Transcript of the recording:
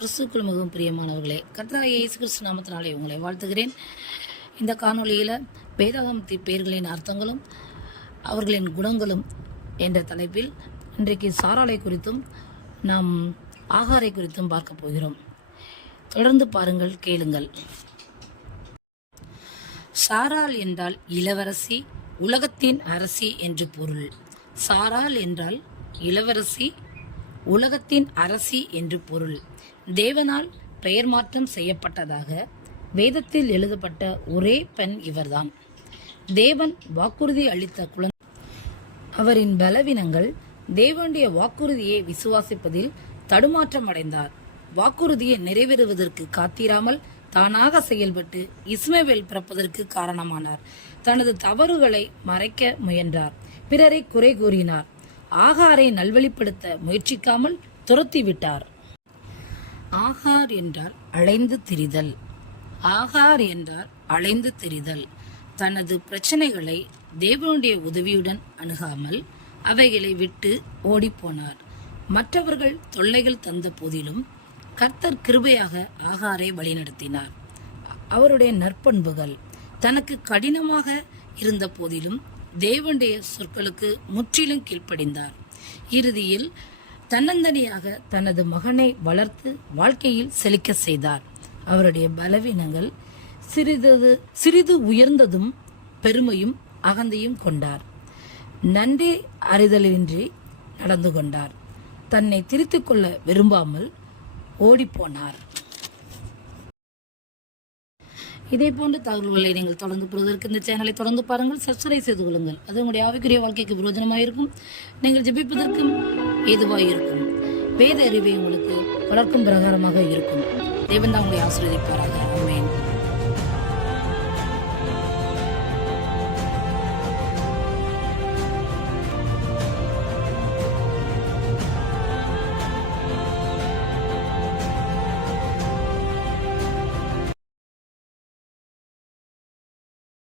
கிறிஸ்துக்குள் மிகவும் பிரியமானவர்களே கர்த்தராகிய இயேசு கிறிஸ்து நாமத்தினாலே உங்களை வாழ்த்துகிறேன். இந்த காணொளியில் வேதாகமத்தி பெயர்களின் அர்த்தங்களும் அவர்களின் குணங்களும் என்ற தலைப்பில் இன்றைக்கு சாராலை குறித்தும் நாம் ஆகாரை குறித்தும் பார்க்க போகிறோம். தொடர்ந்து பாருங்கள் கேளுங்கள். சாரால் என்றால் இளவரசி உலகத்தின் அரசி என்று பொருள். சாரால் என்றால் இளவரசி உலகத்தின் அரசி என்று பொருள். தேவனால் பெயர் மாற்றம் செய்யப்பட்டதாக வேதத்தில் எழுதப்பட்ட ஒரே பெண் இவர்தான். தேவன் வாக்குறுதி அளித்த குழந்தை. அவரின் பலவீனங்கள் தேவனுடைய வாக்குறுதியை விசுவாசிப்பதில் தடுமாற்றம் அடைந்தார் வாக்குறுதியை நிறைவேறுவதற்கு காத்திராமல் தானாக செயல்பட்டு இஸ்மவேல் பிறப்பதற்கு காரணமானார். தனது தவறுகளை மறைக்க முயன்றார். பிறரை குறை கூறினார். ஆகாரை நல்வழிப்படுத்த முயற்சிக்காமல் துரத்திவிட்டார். ஆகார் என்றால் அலைந்து திரிதல். ஆகார் என்றால் அலைந்து திரிதல். தனது பிரச்சனைகளை தேவனுடைய உதவியுடன் அணுகாமல் அவைகளை விட்டு ஓடிப்போனார். மற்றவர்கள் தொல்லைகள் தந்த போதிலும் கர்த்தர் கிருபையாக ஆகாரை வழிநடத்தினார். அவருடைய நற்பண்புகள் தனக்கு கடினமாக இருந்த போதிலும் தேவனுடைய சொற்களுக்கு முற்றிலும் கீழ்ப்படிந்தார். இறுதியில் தன்னந்தனியாக தனது மகனை வளர்த்து வாழ்க்கையில் செழிக்க செய்தார். அவருடைய பலவீனங்கள் சிறிது சிறிது உயர்ந்ததும் பெருமையும் அகந்தையும் கொண்டார். நன்றி அறிதலின்றி நடந்து கொண்டார். தன்னை திருத்திக் கொள்ள விரும்பாமல் ஓடிப்போனார் இதே போன்ற தகவல்களை நீங்கள் தொடர்ந்து பெறுவதற்கு இந்த சேனலை தொடர்ந்து பாருங்கள். சப்ஸ்கிரைப் செய்து கொள்ளுங்கள். அது உங்களுடைய ஆவிக்குரிய வாழ்க்கைக்கு பிரயோஜனமாக இருக்கும் நீங்கள் ஜெபிப்பதற்கும் ஏதுவாக இருக்கும் வேத அறிவை உங்களுக்கு வளர்க்கும் பிரகாரமாக இருக்கும். தேவன் தான் உங்களை ஆசீர்வதிப்பாராக. ஆமென்.